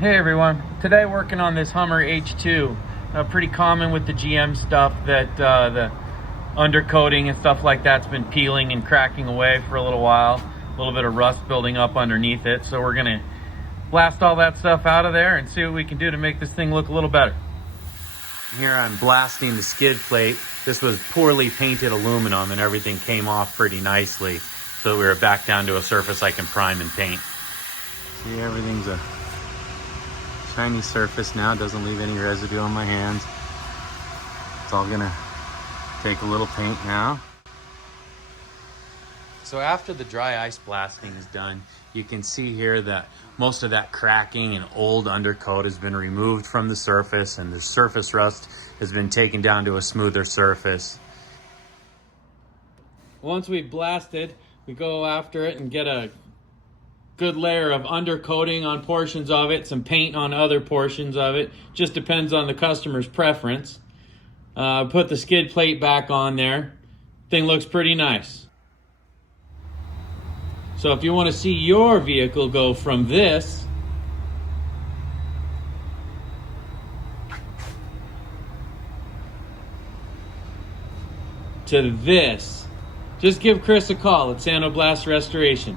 Hey everyone, today working on this Hummer H2. Pretty common with the GM stuff that the undercoating and stuff like that's been peeling and cracking away for a little while. A little bit of rust building up underneath it. So we're gonna blast all that stuff out of there and see what we can do to make this thing look a little better. Here I'm blasting the skid plate. This was poorly painted aluminum and everything came off pretty nicely. So we were back down to a surface I can prime and paint. See, everything's a shiny surface now, doesn't leave any residue on my hands. It's all gonna take a little paint now. So after the dry ice blasting is done, you can see here that most of that cracking and old undercoat has been removed from the surface and the surface rust has been taken down to a smoother surface. Once we've blasted, we go after it and get a good layer of undercoating on portions of it, some paint on other portions of it. Just depends on the customer's preference. Put the skid plate back on there. Thing looks pretty nice. So if you want to see your vehicle go from this to this, just give Chris a call at Sandblast Restoration.